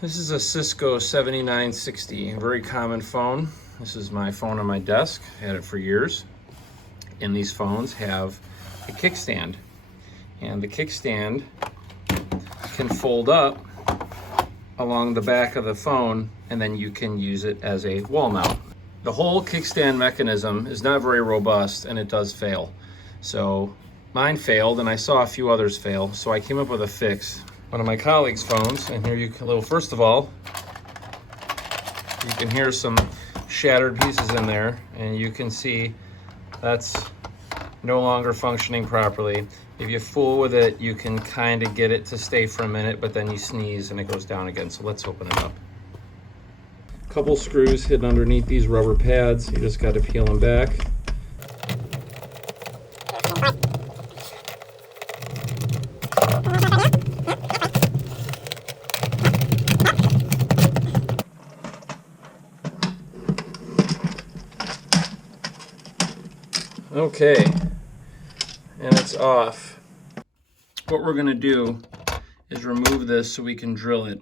This is a Cisco 7960, a very common phone. This is my phone on my desk. I had it for years. And these phones have a kickstand. And the kickstand can fold up along the back of the phone, and then you can use it as a wall mount. The whole kickstand mechanism is not very robust, and it does fail. So mine failed, and I saw a few others fail, so I came up with a fix. One of my colleagues' phones, and here you can, first of all, you can hear some shattered pieces in there, and you can see that's no longer functioning properly. If you fool with it, you can kind of get it to stay for a minute, but then you sneeze and it goes down again. So let's open it up. A couple screws hidden underneath these rubber pads. You just got to peel them back. Okay, and it's off. What we're gonna do is remove this so we can drill it.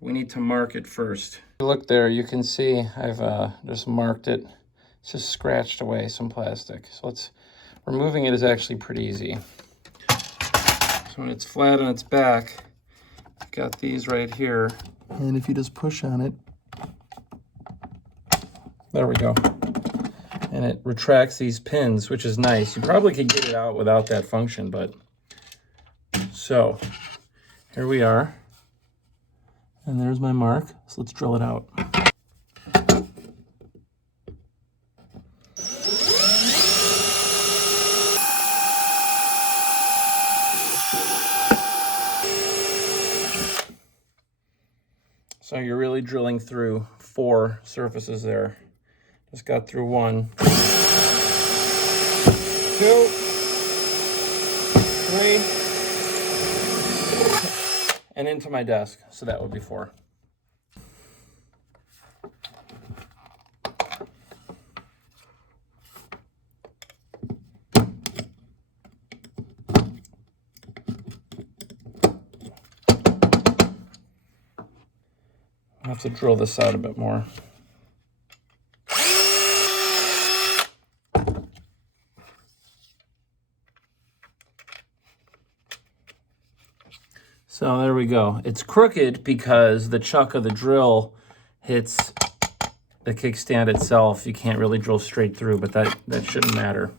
We need to mark it first. Look there, you can see I've just marked it. It's just scratched away some plastic. So removing it is actually pretty easy. So when it's flat on its back, I've got these right here. And if you just push on it, there we go. And it retracts these pins, which is nice. You probably could get it out without that function, but so here we are. And there's my mark. So let's drill it out. So you're really drilling through 4 surfaces there. Just got through 1, 2, 3, and into my desk. So that would be 4. I have to drill this out a bit more. So there we go. It's crooked because the chuck of the drill hits the kickstand itself. You can't really drill straight through, but that shouldn't matter.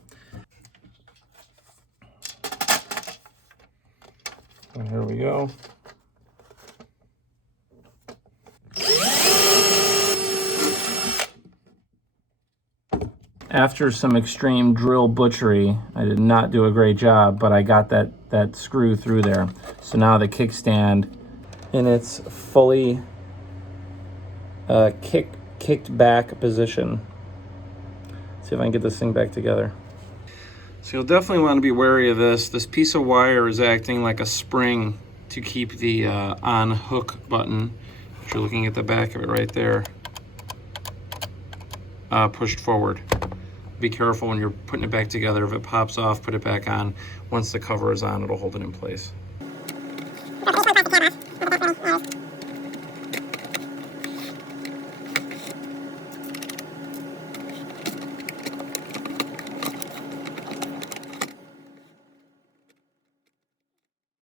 So here we go. After some extreme drill butchery, I did not do a great job, but I got that screw through there. So now the kickstand in its fully kicked back position. See if I can get this thing back together. So you'll definitely want to be wary of this. This piece of wire is acting like a spring to keep the on hook button, if you're looking at the back of it right there, pushed forward. Be careful when you're putting it back together. If it pops off, put it back on. Once the cover is on, it'll hold it in place.